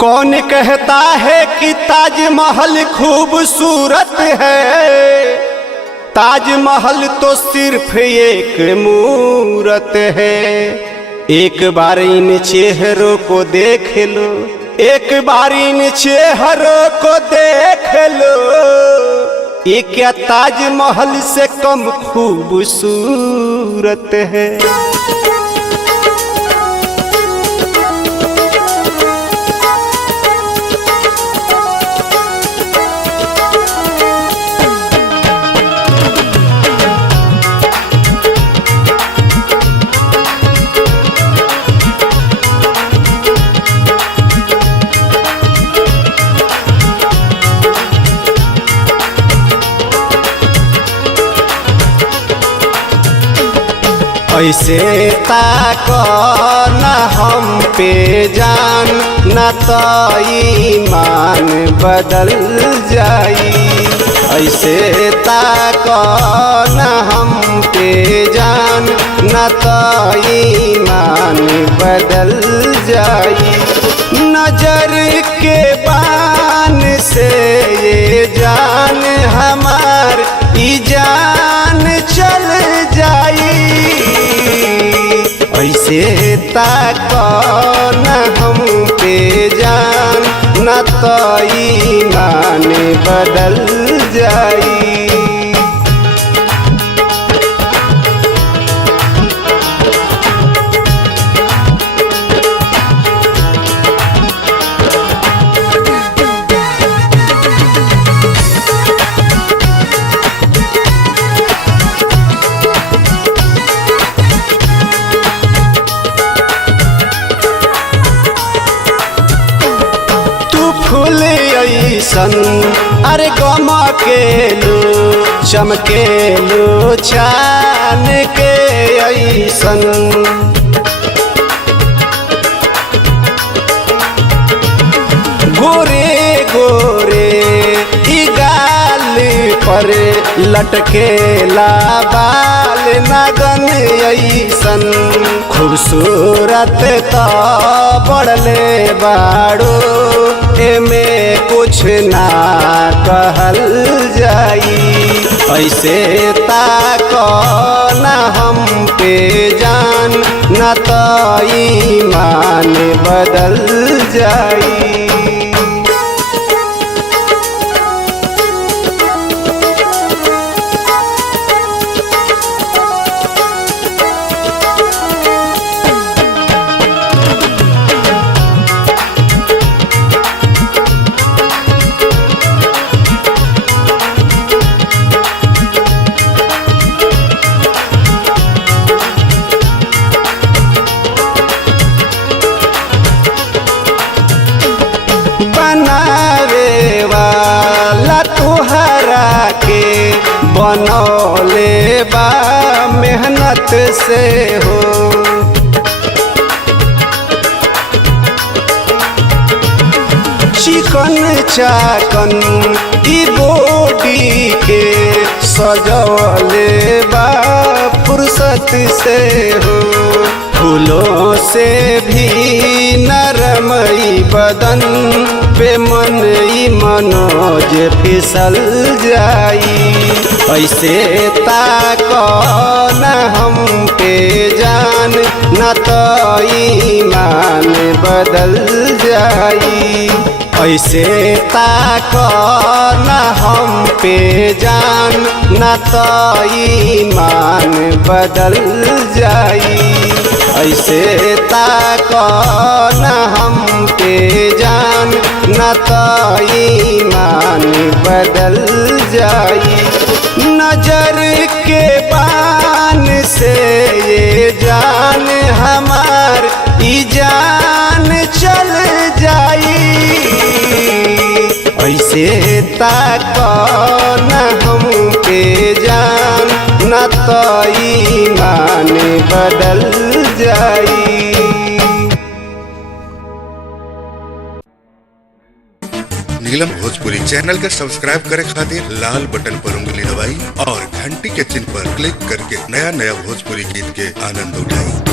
कौन कहता है कि ताजमहल खूबसूरत है? ताजमहल तो सिर्फ एक मूरत है। एक बार इन चेहरों को देख लो, एक बार इन चेहरों को देख लो। ये क्या ताजमहल से कम खूबसूरत है? ऐसे ताको न हम पे जान, न तो ईमान बदल जाई। ऐसे ताको न हम पे जान, न तो ईमान बदल जाई। नजर के बान से ये जान हमार ई जान चल जाई। ऐसे ताको न हम पे जान, न तो ईमान बदल जाई। फूल ऐसन अरे गमकेलू चमकेलू चान के ऐसन। गोरे गोरे ई गाल पर लटकेला बाल नगन ऐसन। खूबसूरत तो बढ़ले बाड़ो, एमे कुछ ना कहल जाई। ऐसे ताको न हम पे जान, न तो ईमान बदल जाई। बनौले बा मेहनत से हो, चिकन चाकन ई बॉडी के सजौले बा फुर्सत से हो। फूलों से भी नरम ई बदन पे मन ई मनोज फिसल जाई। ऐसे ताको न हम पे जान, न तो ईमान बदल जाई। ऐसे ताको न हम पे जान, न तो ईमान बदल जाई। ऐसे ताको न हम पे जान, न तो ईमान बदल जाई। नजर के बान से ये जान हमार ई जान चल जाई। ऐसे ताको न हम पे जान, न तो ईमान बदल जाई। नीलम भोजपुरी चैनल के सब्सक्राइब करे खातिर लाल बटन पर उंगली दबाई और घंटी के चिन्ह पर क्लिक करके नया नया भोजपुरी गीत के आनंद उठाई।